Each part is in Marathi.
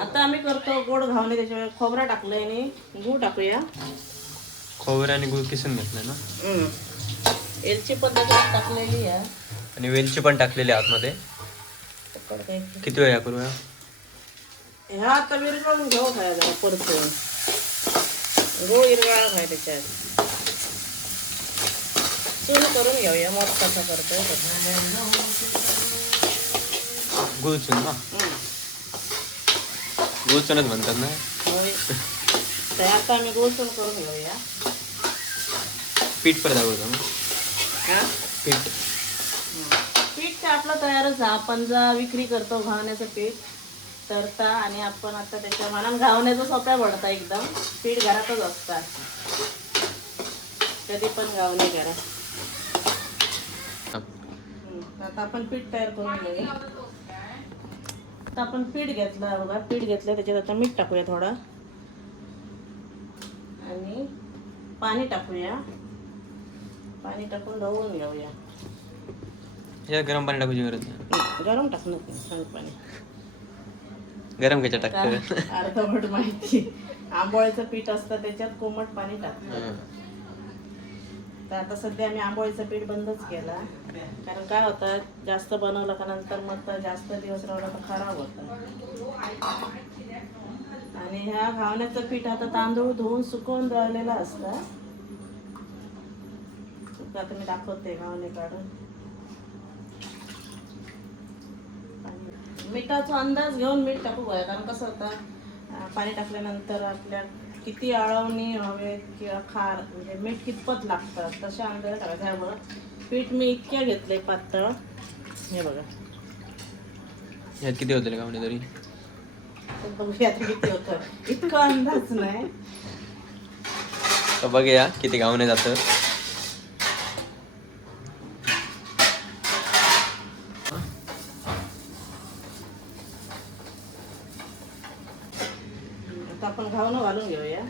आता आम्ही करतो गोड घावणे, त्याच्यावर खोबरा टाकलंय आणि गूळ टाकूया. खोबरा आणि गूळ किसून घेतलं ना. एलची पण त्याच्यात टाकलेली आहे आणि वेलची पण टाकलेली आतमध्ये. किती वेळा करूया ह्या आता विरघळून घेऊ खाया जरा परतून. गूळ विरघळा खाय त्याच्यात. चून करून घेऊया मग कसा करतोय. गूळ चून ना. गूळ चूनच म्हणतात ना. होय. तर आता आम्ही गूळ चून करून घेऊया. पीठ पण दाखवतो मग. हा पीठ पीठ आपलं तयारच आहे. आपण जा विक्री करतो घावण्याचं पीठ तरता, आणि आपण आता त्याच्या मनात घावण्याचं सोप्या पडतं एकदम. पीठ घरातच असतात, कधी पण घावणे करा. आता आपण पीठ तयार करून घेऊया. आता आपण पीठ घेतलं बघा, पीठ घेतलं त्याच्यात आता मीठ टाकूया थोडं आणि पाणी टाकूया. पाणी टाकून ढवळून घेऊया. या गरम पाणी टाकूची गरज नाही. गरम टाकणार थंड पाणी. गरम कशा टाकतं अर्धवट माहिती. आंबोळीचं पीठ असतं त्याच्यात कोमट पाणी टाकतं. तर आता सध्या आम्ही आंबोळीचं पीठ बंदच केला, कारण काय होतं जास्त बनवलं का नंतर मग जास्त दिवस राहिलं तर खराब होतं. आणि ह्या घावण्याचं पीठ आता तांदूळ धुवून सुकवून राहिलेलं असतं. आता मी दाखवते घावणे काढून. मिठाचा अंदाज घेऊन मीठ टाकू गोया, कारण कसं होतं पाणी टाकल्यानंतर आपल्या किती आळवणी हवे किंवा खार म्हणजे मीठ कितपत लागतं तशा अंदाज टाकायचं. त्यामुळं पीठ मी इतक्या घेतलंय पातळ. हे बघा यात किती होते घावणे तरी. बघूया किती होतं, इतकं अंदाज नाही. बघूया किती घावणे जातं. आता आपण घावणं घालून घेऊया.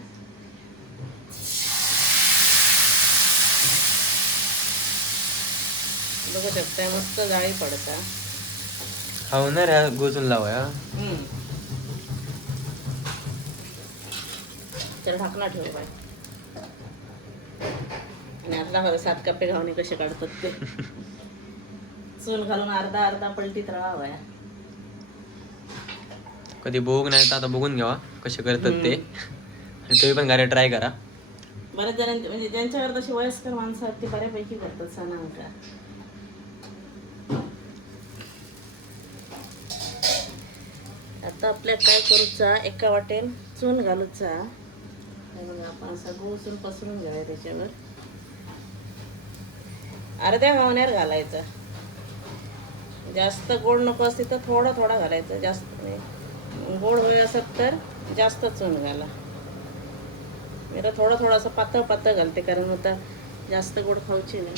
बघू शकता मस्त जाळी पडता. घावणार ह्या गोचून लावा. तर ढाकणा ठेवू बाय. आणि आता 7 कप्पे घावणे कसे काढतात ते. चूल घालून अर्धा अर्धा पलटीत राहावा. कधी बघू नाही तर आता बघून घ्यावा कसे करतात ते. आणि तुम्ही पण घरी ट्राय करा. बऱ्याच जणांचे म्हणजे ज्यांच्यावर तशी वयस्कर माणसं आहेत ते बऱ्यापैकी करतात सणांका. आता आपल्या काय करूचा, एका वाटेन चून घालूचा. आपण असं गोसून पसरून घ्यावे त्याच्यावर. अर्ध्या घावण्यावर घालायचा. जास्त गोड नको असते तर थोडा थोडा घालायचं. जास्त गोड हवे असत तर जास्त चून घाला. मी तर थोडं थोडं असं पातळ पातळ घालते, कारण आता जास्त गोड खाऊची नाही.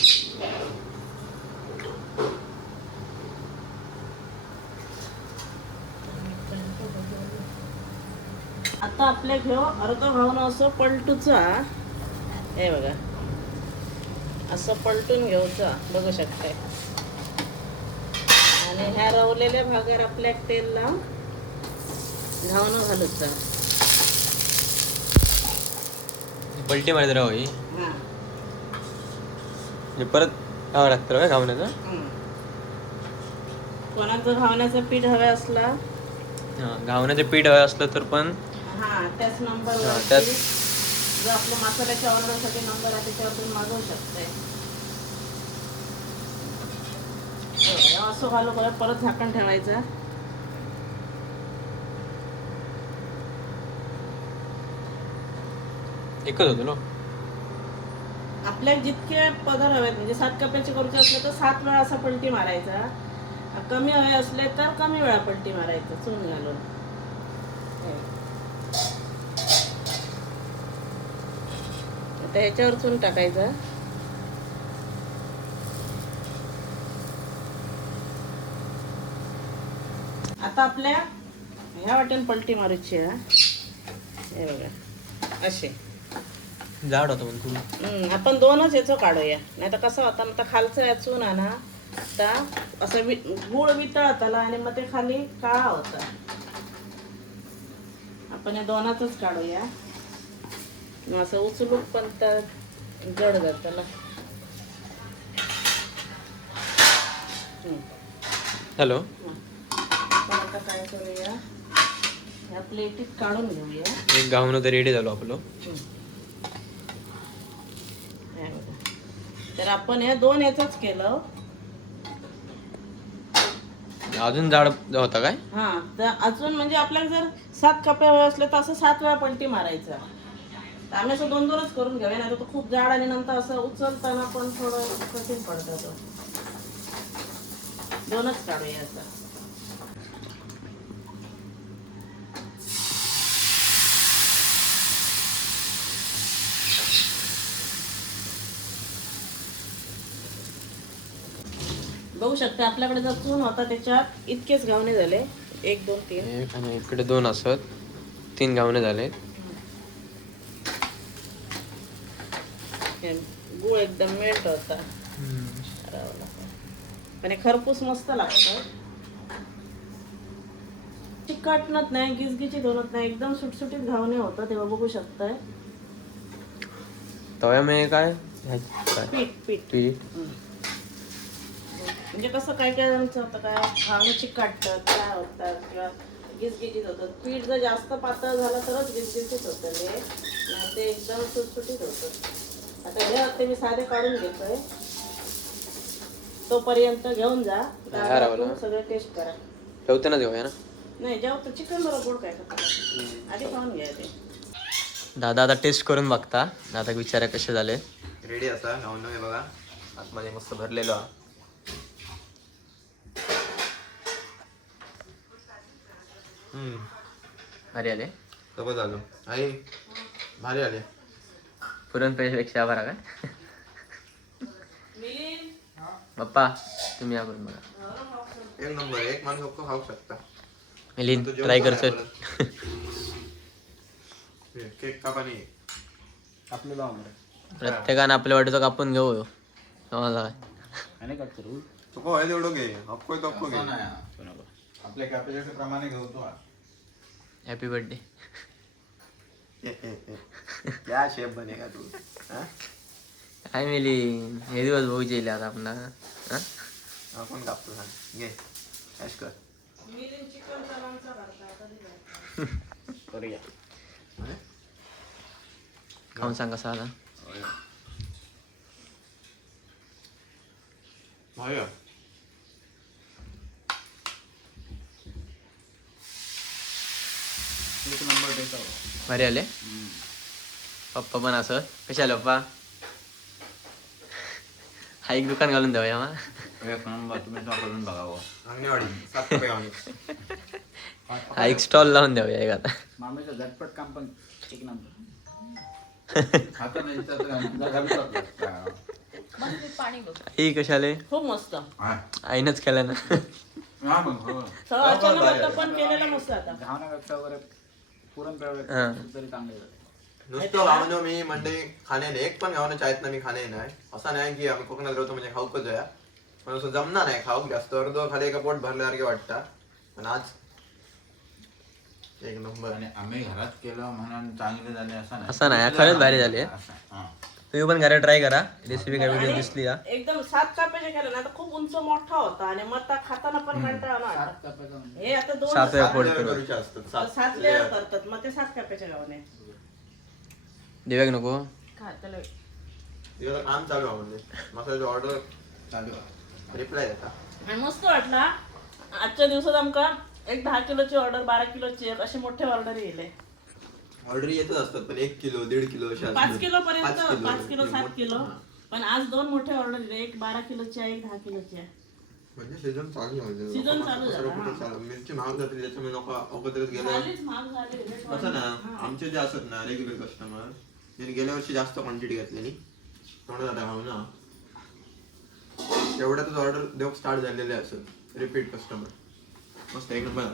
आता आपल्या घेऊ अर्ध घावणं असं पलटूचा. हे बघा असं पलटून घेऊचा, बघू शकताय. आणि ह्या रवलेल्या भागावर आपल्या तेल लावून घावणं घालूचा. पलटी मारत राहा ही. परत खावं लागतं घावण्याचं. कोणाचं घावण्याचं पीठ हवे असला, घावण्याचं पीठ हवं असलं तर पण त्याच नंबर त्यात जो आपल्या मसाल्याच्या ऑर्डरसाठी नंबर आहे त्याच्यावर तुम्ही मागवू शकताय. असं घालू परत झाकण ठेवायचं. एकच होतं ना. आपल्याला जितके पदार्थ हवेत म्हणजे 7 कप्प्याचे करूचे असले तर 7 वेळा असा पलटी मारायचा. कमी हवे असले तर कमी वेळा पलटी मारायचं चून घालून. आता ह्याच्यावर चून टाकायचा. आता आपल्या ह्या वाटेन पलटी मारायची आहे. हे बघा असे जाड होतं पण खूप. आपण 2च याचं काढूया, नाही तर कसं होतं आता खालचं याचून ना आता असं गुळ वितळत आला आणि मग ते खाली काळा होता. आपण या दोनातच काढूया. असं उचलून पण तर जड जातं ना. हॅलो. पण आता काय करूया, ह्या प्लेटीत काढून घेऊया. एक गावनं तर रेडी झालो आपलं. हे बघा. तर आपण हे 2 याचंच केलं. अजून जाड होता काय? हा, तर अजून म्हणजे आपल्याला जर 7 कप्पे हवे असले तर असं 7 वेळा पलटी मारायचा. तर आम्ही असं 2-2च करून घेऊया, नाही तर तो खूप जाड आणि नंतर असं उचलताना पण थोडं कठीण पडतं. तो 2च काढूया असं. बघू शकता आपल्याकडे जर चून होता त्याच्यात इतकेच घावणे झाले. 1 2 3. एक आणि इकडे 2 असत. 3 गावणे झाले. गुळ एकदम मेल्ट होता. पण हे खरपूस मस्त लागतं. चिकटत नाही, गिजगिजीत होत नाही, एकदम सुटसुटीत घावणे होतं. तेव्हा बघू शकताय. तव्यामध्ये काय पीठ पीठ म्हणजे कसं काय काय जणांचं होतं, काय घावणे चिकटतात, काय होतात किंवा गिजगिजीत होतात. पीठ जर जास्त पातळ झालं तरच गिजगिजीत होतं हे, नाही ते एकदम सुटसुटीत होतं. आता हे होते मी साधे काढून घेतोय. तोपर्यंत घेऊन जा, सगळं टेस्ट करा. ठेवताना देऊया ना. नाही जेव्हा चिकन बरोबर गोड काय खातो, आधी खाऊन घ्या ते. दादा आता टेस्ट करून बघता. दादा विचारा कसे झाले. रेडी असा गावनं हे बघा, आतमध्ये मस्त भरलेलो. भारी आले. सोबत आलो आई, भारी आले. पुरणपोळीपेक्षा बरा काय पप्पा, तुम्ही या करून बघा. 1 नंबर. 1 माणूस खाऊ शकता. मिलिंद ट्राय कर सर. केक कापानी आपल्याला प्रत्येकानं आपल्या वाटेचं कापून घेऊ. समजला काय? तुको आहे तेवढं घे. अक्को तक्को घे. आपल्या कॅपॅसिटी प्रमाणे घेऊ तू. Happy birthday. क्या शेफ बनेगा तू. काय मिली हे दिवस भाऊ जेले आता आपण. आपण कापतो. सांग घे कॅश कर. करूया. खाऊन सांग कसा आला. भारी आले. पप्पा पण असं कशा आलं पप्पा. हा एक दुकान घालून द्यावा या. हा एक स्टॉल लावून द्यावा एक आता. मामीचं झटपट काम पण 1 नंबर. ही कशाले खूप मस्त. आईनच केलं ना. सगळं अचानक आता पण केलेलं मस्त. आता घावण्यापेक्षा वगैरे पुरणपोळी तरी चांगले झाले. नुसतं गावनं मी म्हणजे खाणे नाही. एक पण गावनं चाहत ना मी खाणे नाही. असं नाही की आम्ही कोकणात राहतो म्हणजे खाऊकच आहे. पण असं जमणार नाही खाऊक जास्त. अर्ध खाली का पोट भरल्यासारखे वाटतं. पण आज 1 नंबर. आणि आम्ही घरात केलं म्हणून चांगले झाले असं नाही. खरंच भारी झाले. तुम्ही पण घरात ट्राय करा. रेसिपी काय व्हिडिओ दिसली का. एकदम 7 कापाचे केलं ना, तर खूप उंच मोठा होता आणि मग खाताना पण कंटाळा ना. हे आता 2 7 वेळा फोल्ड असतात. करू. 7 लेअर करतात, मग ते 7 कापाचे गावणे. देऊया नको. काम चालू आहे म्हणजे मसाल्याची ऑर्डर चालू आहे. रिप्लाय देता. आणि मस्त वाटला. आजच्या दिवसात आमका एक 10 किलोची ऑर्डर, 12 किलोची एक असे मोठे ऑर्डर येले. ऑर्डर येतच असतात पण 1 किलो 1.5 किलो 5 किलो पर्यंत 5 किलो 7 किलो. पण आज 2 मोठे ऑर्डर दिले. एक 12 किलोची आहे, एक 10 सीजन आहे. म्हणजे सीझन चालू आहे. सीझन चालू झाला. मिरची महाग जाते त्याच्यामुळे लोक अगोदरच गेले. असं ना आमचे जे असत ना रेग्युलर कस्टमर त्यांनी गेल्या वर्षी जास्त क्वांटिटी घेतलेली. थोडं आता खाऊ ना एवढ्यातच ऑर्डर देऊ स्टार्ट झालेले असत. रिपीट कस्टमर मस्त 1 नंबर.